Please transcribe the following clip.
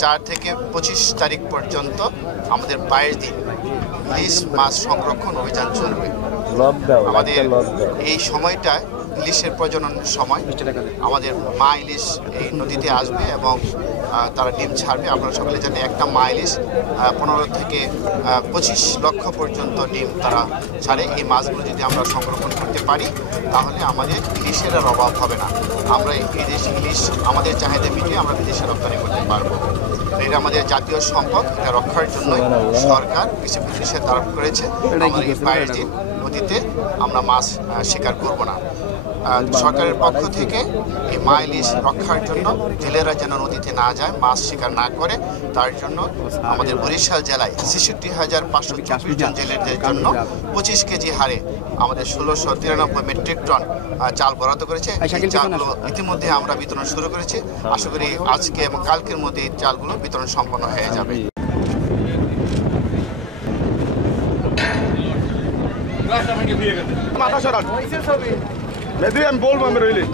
4 থেকে 25 তারিখ পর্যন্ত আমাদের 22 দিন ইলিশ মাছ সংরক্ষণ অভিযান চলবে। আমাদের এই সময়টায় ইলিশের প্রজননের সময় আমাদের মা ইলিশ এই নদীতে আসবে এবং তারা ডিম ছাড়বে। আপনারা সকলে জানেন একটা মা ইলিশ 15 থেকে 25 লক্ষ পর্যন্ত ডিম তারা ছাড়ে। এই মাছগুলো যদি আমরা সংরক্ষণ করতে পারি তাহলে আমাদের ইলিশের আর অভাব হবে না। আমরা ইলিশ আমাদের চাহিদা মিটিয়ে আমরা বিদেশে রপ্তানি করতে পারবো। এটা আমাদের জাতীয় সম্পদ, এটা রক্ষার জন্যই সরকার নিষেধ আরোপ করেছে। আমাদের এই 22 দিন নদীতে আমরা মাছ শিকার করব না। সরকারের পক্ষ থেকে এই মা ইলিশ রক্ষার জন্য জেলেরা যেন নদীতে না যায়, মাছ শিকার না করে, তার জন্য আমাদের বরিশাল জেলায় ৬৬,৫২৪ জন জেলেদের জন্য 25 কেজি হারে আমাদের ১৬৯৩ মেট্রিক টন চাল বরাদ্দ করেছে। এই চালগুলো ইতিমধ্যে আমরা বিতরণ শুরু করেছি। আশা করি আজকে এবং কালকের মধ্যে এই চালগুলো বিতরণ সম্পন্ন হয়ে যাবে। মাথা সরান, আমি বলবো আমি রইলি।